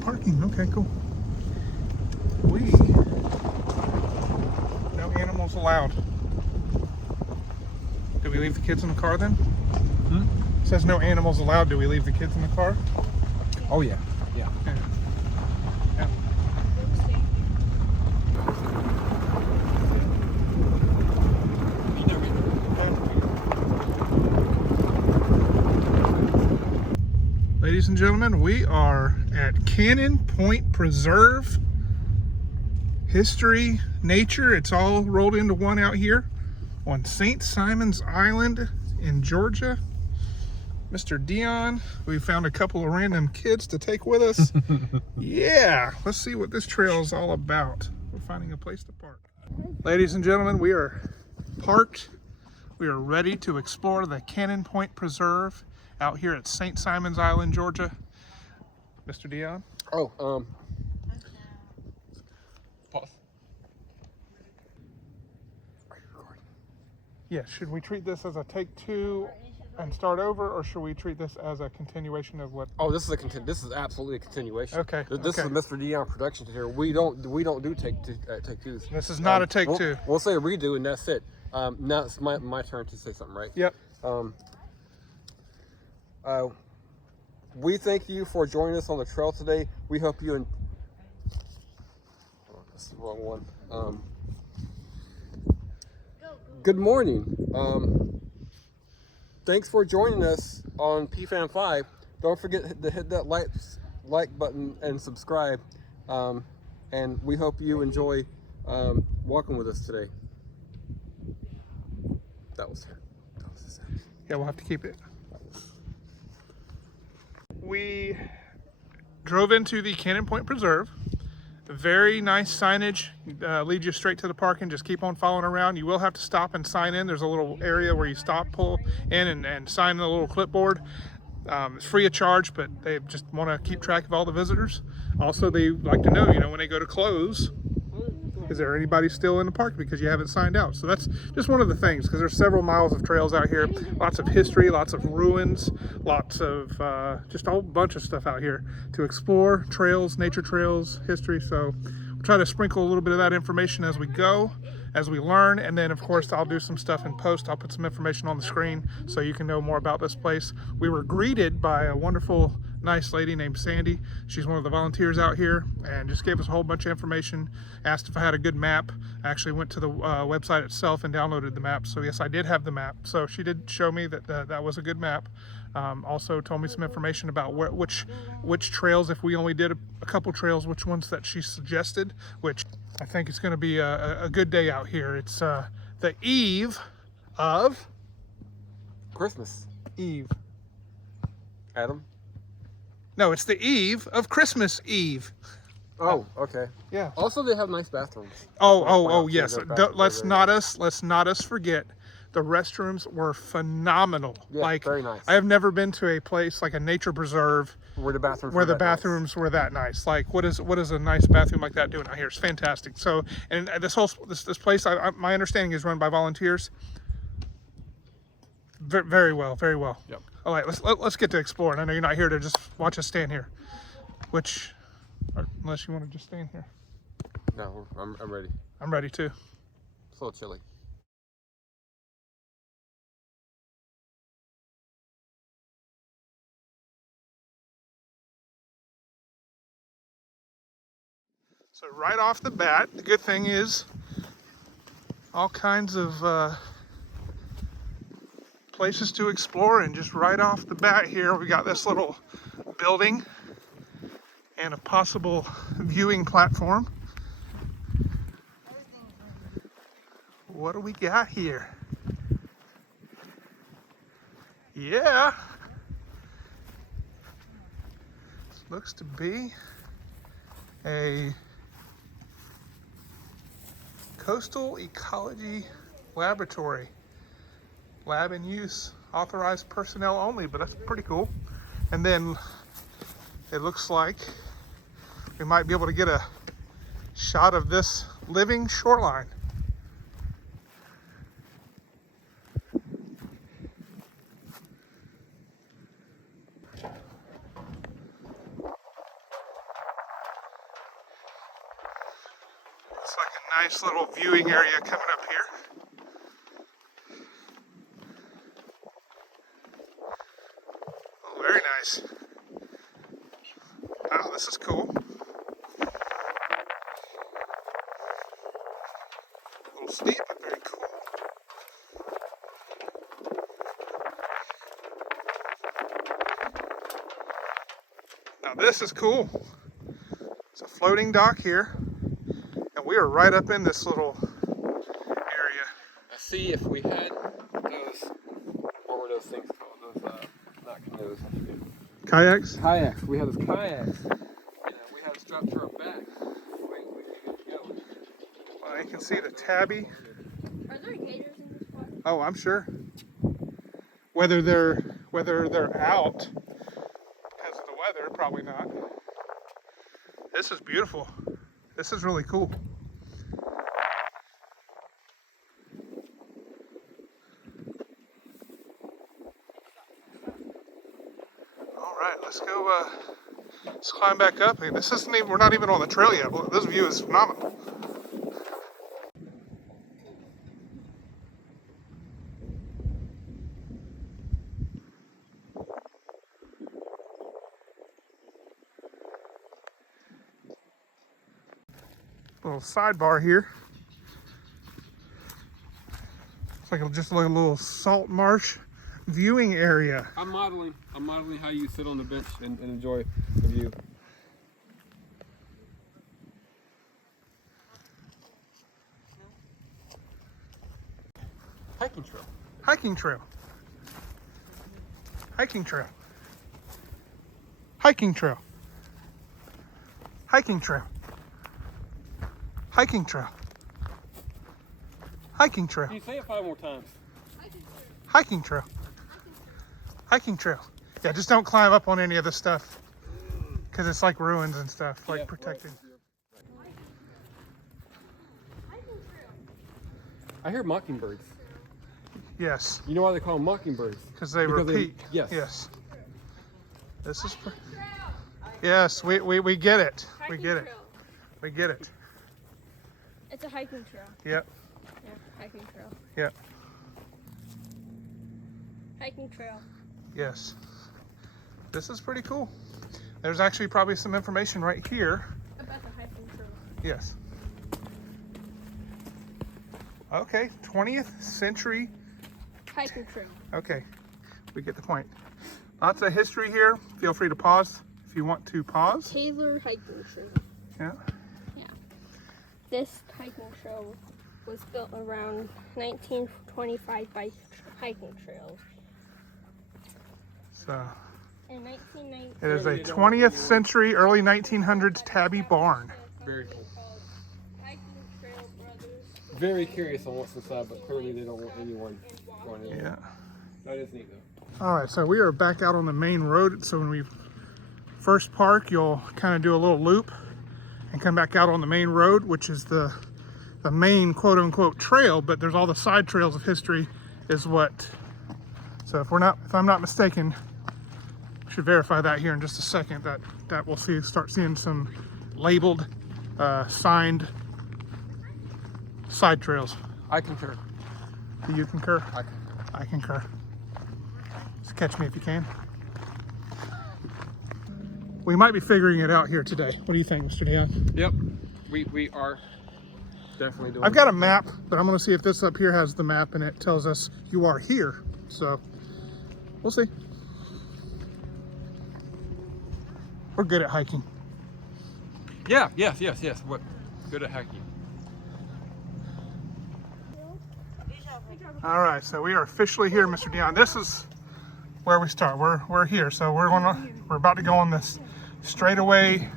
parking. Okay, cool. No animals allowed. Do we leave the kids in the car then? It says no animals allowed. Do we leave the kids in the car? Oh yeah. Yeah. Yeah. Yeah. Ladies and gentlemen, we are at Canon Point Preserve. History, nature, it's all rolled into one out here on St. Simon's Island in Georgia. Mr. Dion, we found a couple of random kids to take with us. Yeah, let's see what this trail is all about. We're finding a place to park. Ladies and gentlemen, we are parked. We are ready to explore the Canon Point Preserve out here at St. Simon's Island, Georgia. Mr. Dion? Oh, pause. Yeah, should we treat this as a take two and start over, or should we treat this as a continuation of what? Oh, this is absolutely a continuation. Okay. This is Mr. Dion Productions here. We don't do take twos. This is not a take two. We'll say a redo and that's it. Now it's my turn to say something, right? Yep. We thank you for joining us on the trail today. We hope you that's the wrong one. Good morning. Thanks for joining us on PFAN 5. Don't forget to hit that like button and subscribe. And we hope you enjoy walking with us today. That was the sound. Yeah, we'll have to keep it. We drove into the Canon Point Preserve. Very nice signage, leads you straight to the parking. Just keep on following around. You will have to stop and sign in. There's a little area where you stop, pull in, and sign in a little clipboard. It's free of charge, but they just want to keep track of all the visitors. Also, they like to know, when they go to close, is there anybody still in the park because you haven't signed out? So that's just one of the things, because there's several miles of trails out here, lots of history, lots of ruins, lots of just a whole bunch of stuff out here to explore. Trails, nature trails, history. So we'll try to sprinkle a little bit of that information as we go, as we learn, and then of course I'll do some stuff in post. I'll put some information on the screen so you can know more about this place. We were greeted by a wonderful, nice lady named Sandy. She's one of the volunteers out here and just gave us a whole bunch of information, asked if I had a good map. I actually went to the website itself and downloaded the map. So yes, I did have the map. So she did show me that that was a good map. Also told me some information about which trails, if we only did a couple trails, which ones that she suggested, which I think it's going to be a good day out here. It's the eve of Christmas Eve. Adam. No, it's the eve of Christmas Eve. Oh, okay. Yeah. Also, they have nice bathrooms. Oh, yes. Let's not us forget. The restrooms were phenomenal. Yeah, very nice. I have never been to a place like a nature preserve where the bathrooms were that nice. Like, what is a nice bathroom like that doing out here? It's fantastic. So, and this place, my understanding is run by volunteers. Very well, very well. Yep. All right, let's get to exploring. I know you're not here to just watch us stand here, unless you want to just stand here. No, I'm ready. I'm ready too. It's a little chilly. So right off the bat, the good thing is all kinds of places to explore, and just right off the bat here we got this little building and a possible viewing platform. What do we got here? Yeah, looks to be a coastal ecology laboratory. Lab in use, authorized personnel only, but that's pretty cool. And then it looks like we might be able to get a shot of this living shoreline. nice little viewing area coming up here. Oh, very nice. Wow, this is cool. A little steep, but very cool. Now this is cool. It's a floating dock here, and we are right up in this little area. Let's see if we had those, what were those things called? Those, not canoes, I forget. Kayaks? Kayaks. We had those kayaks. We had it strapped to our back. We could go. Well, you can see the tabby. Are there gators in this water? Oh, I'm sure. Whether they're out because of the weather, probably not. This is beautiful. This is really cool. All right, let's go. Let's climb back up. Hey, this isn't even. We're not even on the trail yet. This view is phenomenal. Little sidebar here. It's like just like a little salt marsh viewing area. I'm modeling how you sit on the bench and enjoy the view. Hiking trail. Hiking trail. Hiking trail. Hiking trail. Hiking trail. Hiking trail. Hiking trail. Can you say it 5 more times? Hiking trail. Hiking trail. Yeah, just don't climb up on any of this stuff because it's like ruins and stuff, like Yeah. protected. I hear mockingbirds. Yes, You know why they call them mockingbirds? because they Because repeat. yes. Yes. This is. Yes, we get it. We Hiking get it. trail. We get it. It's a hiking trail. Yep. Yeah, hiking trail. Yep. Hiking trail. Yes. This is pretty cool. There's actually probably some information right here. About the hiking trail. Yes. Okay, 20th century. Hiking trail. Okay, we get the point. Lots of history here. Feel free to pause if you want to pause. Taylor hiking trail. Yeah. Yeah. This hiking trail was built around 1925 by hiking trails. So In 1990. it is a 20th century, early 1900s tabby barn. Very cool. Hiking Trail Brothers. Very curious on what's inside, but clearly they don't want anyone going in. Yeah. That is neat though. All right, so we are back out on the main road. So when we first park, you'll kind of do a little loop and come back out on the main road, which is the main quote unquote trail, but there's all the side trails of history is what. So if I'm not mistaken, we should verify that here in just a second, that we'll start seeing some labeled, signed side trails. I concur. Do you concur? I concur. I concur. Just catch me if you can. We might be figuring it out here today. What do you think, Mr. Dion? Yep. We are definitely doing I've got a map, but I'm going to see if this up here has the map and it tells us you are here. So we'll see. We're good at hiking. Yeah, yes. What? Good at hiking. All right, so we are officially here, Mr. Dion. This is where we start. We're here, so we're about to go on this straightaway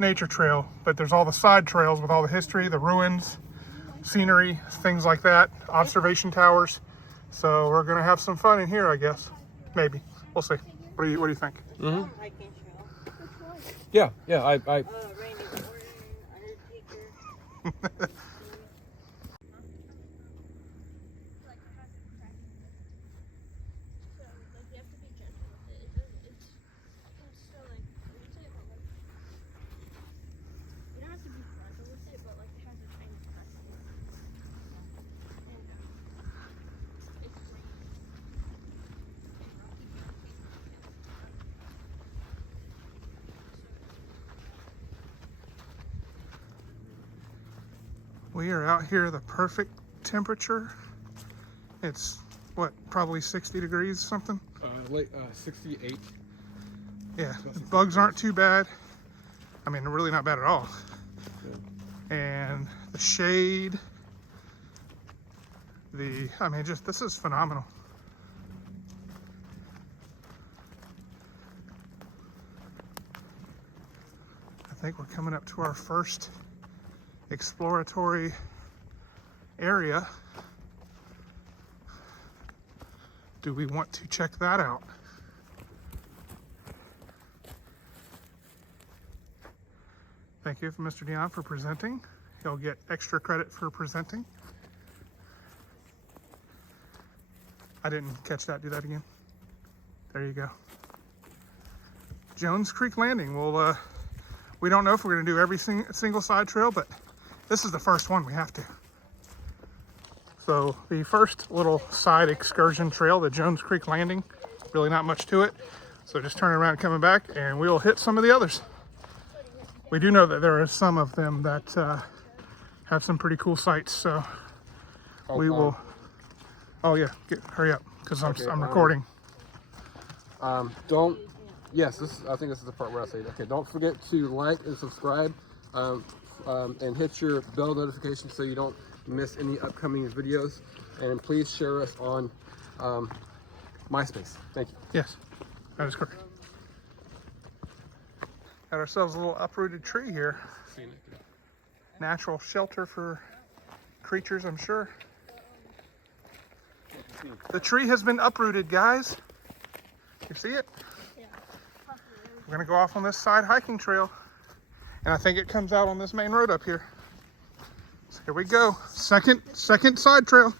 nature trail. But there's all the side trails with all the history, the ruins, scenery, things like that, observation towers. So we're gonna have some fun in here, I guess. Maybe. We'll see. What do you think? Mm-hmm. Hiking trail. Yeah. I Randy Orton, Undertaker. You don't have to be frontal with it, but like it has a tiny We are out here, the perfect temperature. It's what, probably 60 degrees something? Late 68. Yeah, the bugs aren't too bad. I mean, they're really not bad at all. And the shade, I mean, just, this is phenomenal. I think we're coming up to our first exploratory area. Do we want to check that out? Thank you, Mr. Dion, for presenting. He'll get extra credit for presenting. I didn't catch that. Do that again. There you go. Jones Creek Landing. Well, we don't know if we're going to do every single side trail, but this is the first one we have to. So the first little side excursion trail, the Jones Creek Landing, really not much to it. So just turning around and coming back, and we'll hit some of the others. We do know that there are some of them that have some pretty cool sights, so we will. Oh yeah, hurry up, because I'm recording. Yes, I think this is the part where I say, okay, don't forget to like and subscribe, and hit your bell notification so you don't miss any upcoming videos. And please share us on MySpace. Thank you. Yes, that is correct. Got ourselves a little uprooted tree here. Natural shelter for creatures, I'm sure. The tree has been uprooted, guys. You see it? Yeah. We're gonna go off on this side hiking trail, and I think it comes out on this main road up here. So here we go. Second side trail.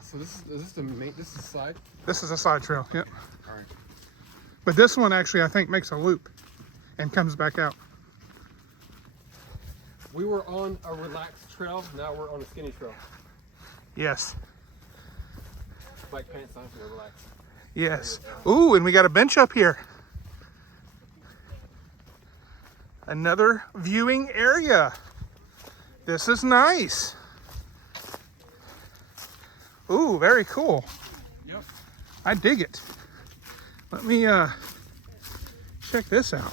So is this the main? This is side. This is a side trail. Yep. All right. But this one actually, I think, makes a loop and comes back out. We were on a relaxed trail. Now we're on a skinny trail. Yes. Like pants on, we're relaxed. Yes. Ooh, and we got a bench up here. Another viewing area. This is nice. Ooh, very cool. Yep. I dig it. Let me check this out.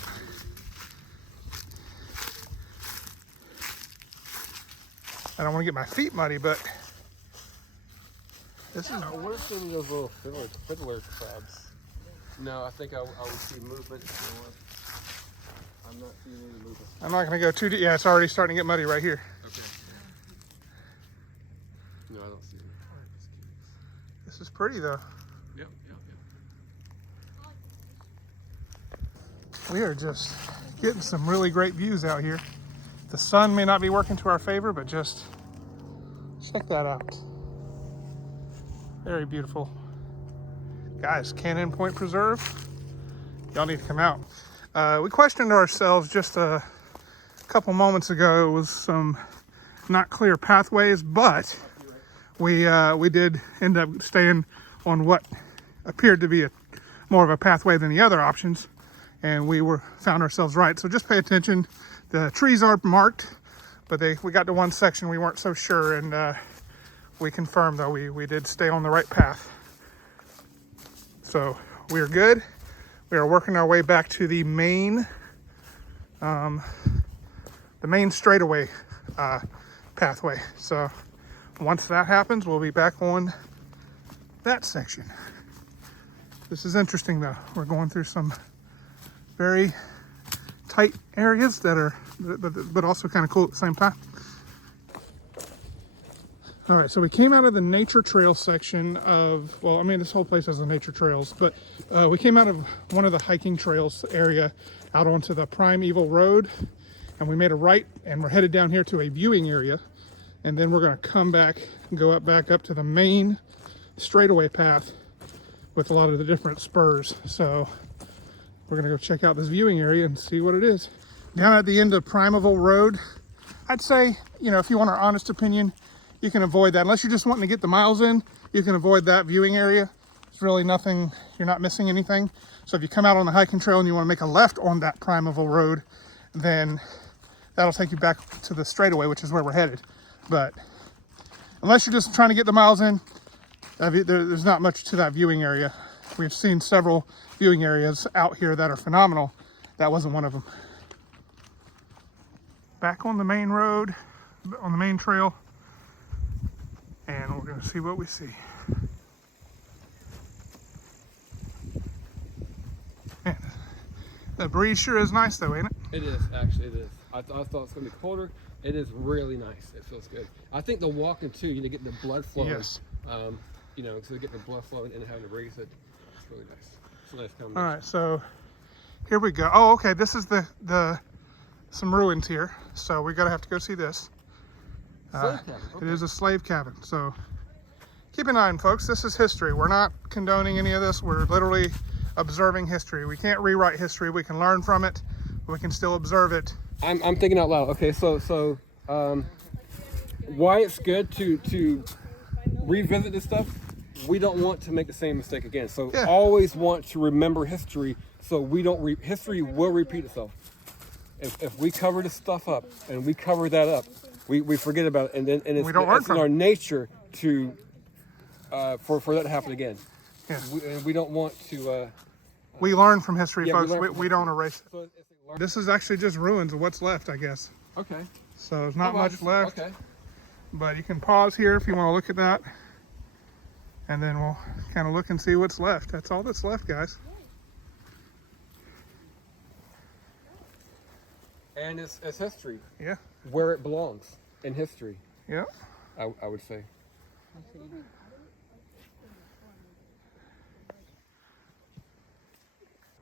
I don't want to get my feet muddy, but this is. What are some of those little fiddler crabs? No, I think I would see movement. I'm not seeing any movement. I'm not going to go too deep. Yeah, it's already starting to get muddy right here. Okay. No, I don't see any. This is pretty though. Yep. We are just getting some really great views out here. The sun may not be working to our favor, but just check that out. Very beautiful. Guys, Canon Point Preserve, y'all need to come out. We questioned ourselves just a couple moments ago with some not clear pathways, but we did end up staying on what appeared to be more of a pathway than the other options, and we found ourselves right. So just pay attention. The trees are marked, but we got to one section we weren't so sure, and we confirmed though we did stay on the right path. So we are good. We are working our way back to the main straightaway pathway. So once that happens, we'll be back on that section. This is interesting though. We're going through some very tight areas that are, but also kind of cool at the same time. All right, so we came out of the nature trail section of, well, I mean, this whole place has the nature trails, but we came out of one of the hiking trails area out onto the Primeval Road, and we made a right, and we're headed down here to a viewing area, and then we're gonna come back and go back up to the main straightaway path with a lot of the different spurs. So we're gonna go check out this viewing area and see what it is. Down at the end of Primeval Road, I'd say, you know, if you want our honest opinion, you can avoid that. Unless you're just wanting to get the miles in, you can avoid that viewing area. It's really nothing, you're not missing anything. So if you come out on the hiking trail and you want to make a left on that Primeval Road, then that'll take you back to the straightaway, which is where we're headed. But unless you're just trying to get the miles in, there's not much to that viewing area. We've seen several viewing areas out here that are phenomenal. That wasn't one of them. Back on the main road, on the main trail, and we're going to see what we see. Man, the breeze sure is nice though, ain't it? It is, actually, it is. I thought it was going to be colder. It is really nice. It feels good. I think the walking too, you know, getting the blood flowing. Yes. You know, so getting the blood flowing and having to breathe it. It's really nice. It's a nice combination. All right, so here we go. Oh, okay, this is some ruins here. So we're gonna have to go see this. Slave cabin, okay. It is a slave cabin. So keep an eye on, folks. This is history. We're not condoning any of this. We're literally observing history. We can't rewrite history. We can learn from it, but we can still observe it. I'm thinking out loud. Okay, so why it's good to revisit this stuff. We don't want to make the same mistake again. So Yeah. always want to remember history, so we don't. History will repeat itself. If we cover this stuff up and we cover that up, we forget about it, and it's We don't learn in from our it. nature to for that to happen again. Yeah. And we don't want to. We learn from history, Yeah, we folks. learn We, from we don't erase it. So it's This is actually just ruins of what's left, I guess. okay. So there's not much left. Okay. But you can pause here if you want to look at that. And then we'll kind of look and see what's left. That's all that's left, guys. And it's history. Yeah. Where it belongs in history, Yeah. I would say.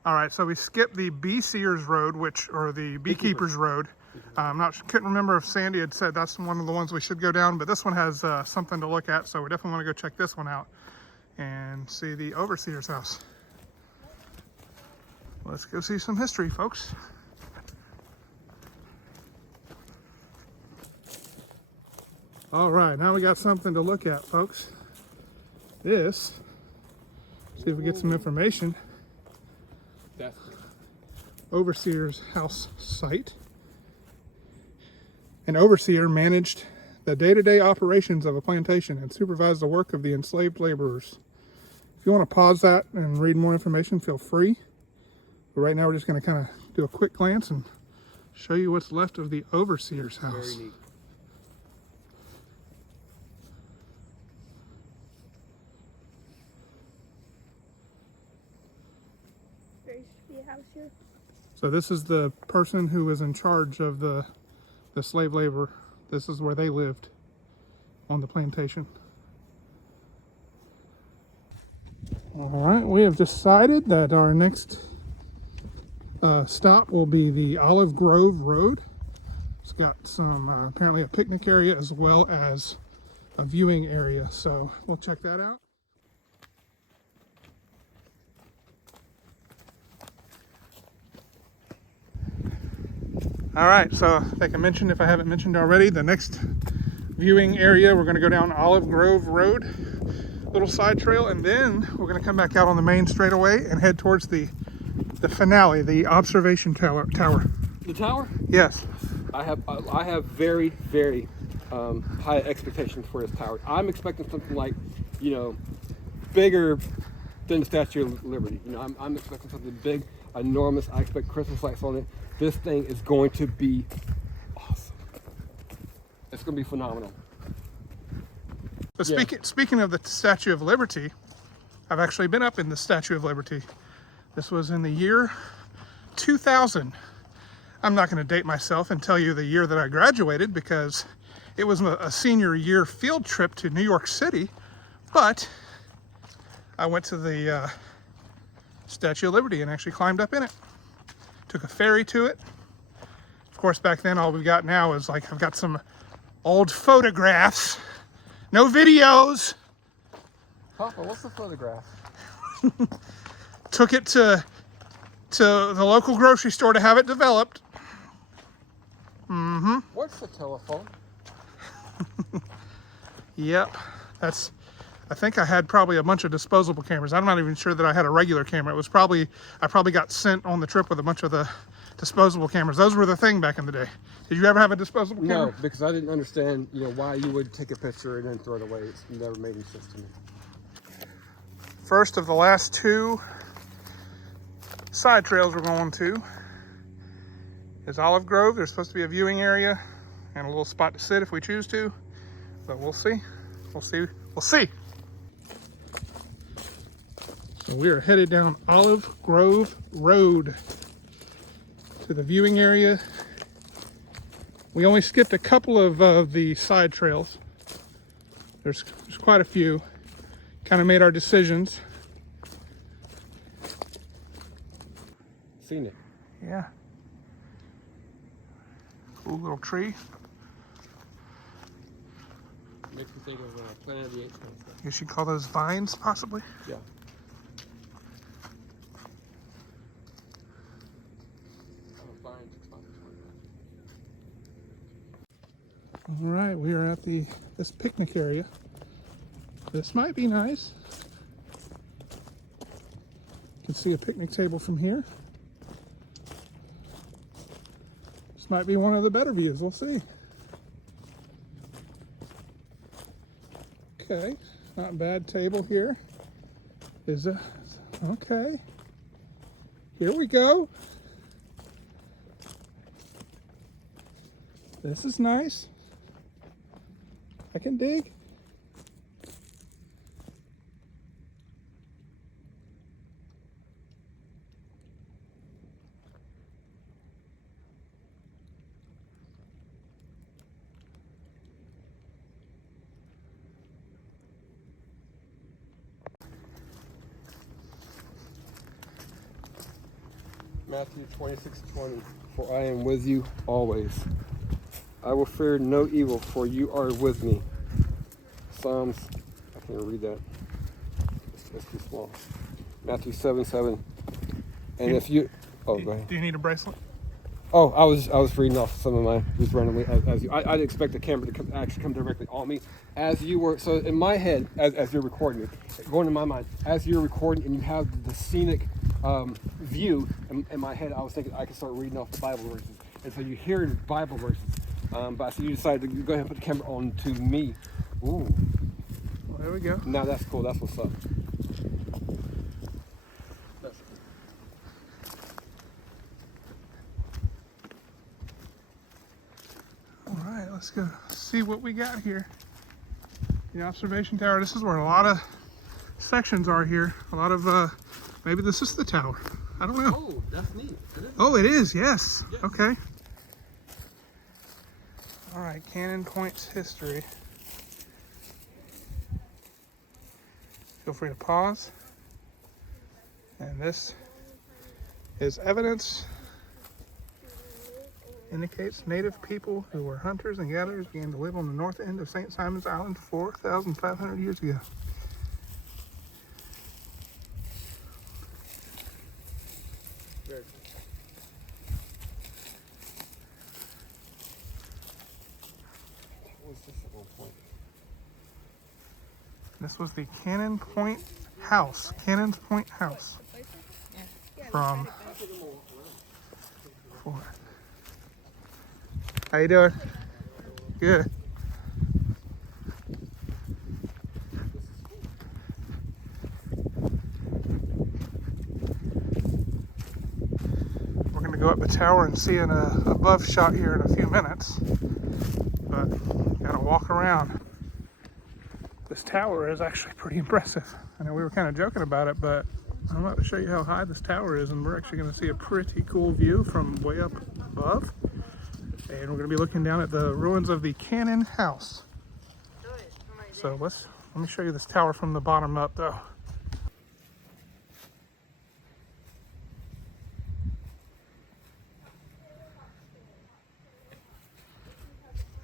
All right, so we skipped the Bee Seers Road, or the Beekeepers Road. Couldn't remember if Sandy had said that's one of the ones we should go down, but this one has something to look at, so we definitely want to go check this one out and see the Overseer's house. Let's go see some history, folks. All right, now we got something to look at, folks. This, see if we get some information. That's Overseer's house site. An overseer managed the day-to-day operations of a plantation and supervised the work of the enslaved laborers. If you want to pause that and read more information, feel free. But right now we're just going to kind of do a quick glance and show you what's left of the overseer's house. very neat. There used to be a house here. So this is the person who was in charge of the slave labor. This is where they lived on the plantation. All right, we have decided that our next stop will be the Olive Grove Road. It's got some, apparently a picnic area as well as a viewing area. So we'll check that out. All right, so I think I mentioned, if I haven't mentioned already, the next viewing area, we're gonna go down Olive Grove Road, little side trail, and then we're gonna come back out on the main straightaway and head towards the finale, the observation tower. The tower? Yes. I have very, very high expectations for this tower. I'm expecting something like, you know, bigger than the Statue of Liberty. You know, I'm expecting something big, enormous. I expect Christmas lights on it. This thing is going to be awesome. It's going to be phenomenal. But Yeah. speaking of the Statue of Liberty, I've actually been up in the Statue of Liberty. This was in the year 2000. I'm not going to date myself and tell you the year that I graduated because it was a senior year field trip to New York City, but I went to the Statue of Liberty and actually climbed up in it. Took a ferry to it. Of course, back then, all we've got now is like, I've got some old photographs, no videos. Papa, what's the photograph? Took it to the local grocery store to have it developed. What's the telephone? Yep, I think I had probably a bunch of disposable cameras. I'm not even sure that I had a regular camera. It was probably, I probably got sent on the trip with a bunch of the disposable cameras. Those were the thing back in the day. Did you ever have a disposable camera? No, because I didn't understand, why you would take a picture and then throw it away. It's never made any sense to me. First of the last 2 side trails we're going to is Olive Grove. There's supposed to be a viewing area and a little spot to sit if we choose to, but we'll see. We'll see. We'll see. So we are headed down Olive Grove Road to the viewing area. We only skipped a couple of the side trails. There's quite a few. Kind of made our decisions. Scenic. Yeah. Cool little tree. Makes me think of Planet of the Apes kind of stuff. I guess you'd call those vines, possibly. Yeah. All right, we are at this picnic area. This might be nice. You can see a picnic table from here. This might be one of the better views. We'll see. Okay, not a bad table here. Okay. Here we go. This is nice. I can dig. Matthew 26:20. For I am with you always. I will fear no evil, for you are with me. Psalms, I can't read that. It's too small. Matthew 7:7. And if you, oh, go ahead. Do you need a bracelet? Oh, I was reading off some of mine just randomly as you. I didn't expect the camera to actually come directly on me as you were. So in my head, as you're recording it, going in my mind, as you're recording and you have the scenic view in my head, I was thinking I could start reading off the Bible verses, and so you hear Bible verses. But so you decided to go ahead and put the camera on to me. Ooh. Well, there we go. Now that's cool. That's what's up. All right, let's go see what we got here. The observation tower. This is where a lot of sections are here. A lot of, maybe this is the tower. I don't know. Oh, that's neat. Oh, it is, yes. Yes. Okay. All right, Canon Point's history. Feel free to pause. And this is evidence. Indicates native people who were hunters and gatherers began to live on the north end of St. Simon's Island 4,500 years ago. This was the Cannon Point House. Cannon's Point House. From... How you doing? Good. We're going to go up the tower and see an above shot here in a few minutes. But gotta walk around. This tower is actually pretty impressive. I know we were kind of joking about it, but I'm about to show you how high this tower is, and we're actually going to see a pretty cool view from way up above. And we're going to be looking down at the ruins of the Cannon House. So let me show you this tower from the bottom up, though.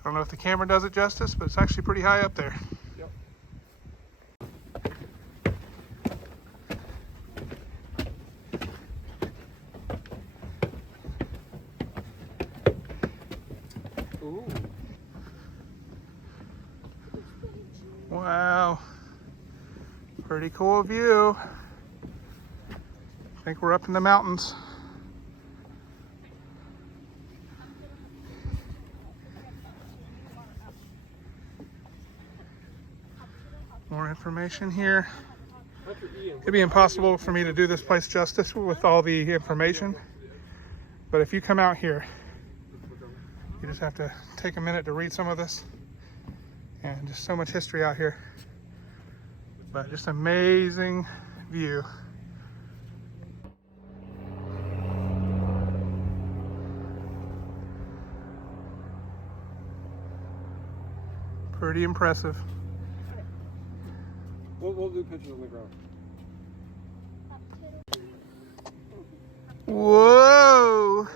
I don't know if the camera does it justice, but it's actually pretty high up there. Yep. Ooh. Wow. Pretty cool view. I think we're up in the mountains. More information here. It'd be impossible for me to do this place justice with all the information. But if you come out here, you just have to take a minute to read some of this. And just so much history out here. But just amazing view. Pretty impressive. We'll do pictures on the ground. Whoa!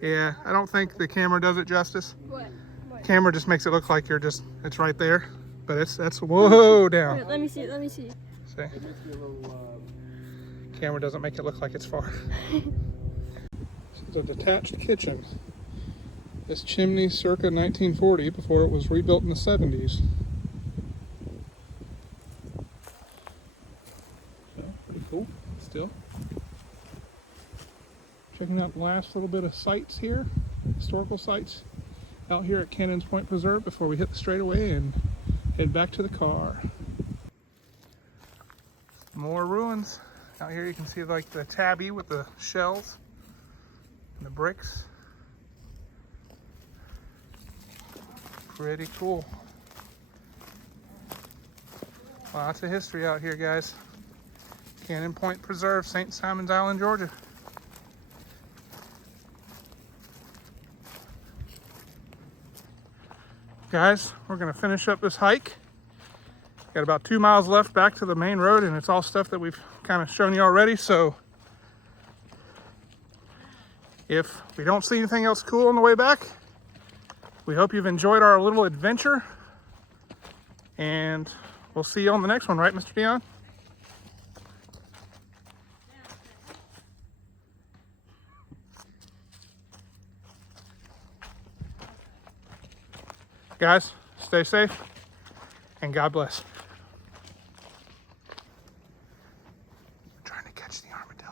Yeah, I don't think the camera does it justice. What? Camera just makes it look like it's right there, but that's whoa down. Wait, let me see. See? It makes me a little, Camera doesn't make it look like it's far. This is a detached kitchen. This chimney circa 1940 before it was rebuilt in the 70s. So, pretty cool still. Checking out the last little bit of sights here, historical sights out here at Cannon's Point Preserve before we hit the straightaway and head back to the car. More ruins. Out here you can see like the tabby with the shells and the bricks. Pretty cool. Lots of history out here, guys. Cannon Point Preserve, St. Simons Island, Georgia. Guys, we're gonna finish up this hike. Got about 2 miles left back to the main road, and it's all stuff that we've kind of shown you already. So if we don't see anything else cool on the way back, we hope you've enjoyed our little adventure, and we'll see you on the next one, right, Mr. Dion? Guys, stay safe, and God bless. We're trying to catch the armadillo.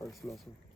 Already smells some.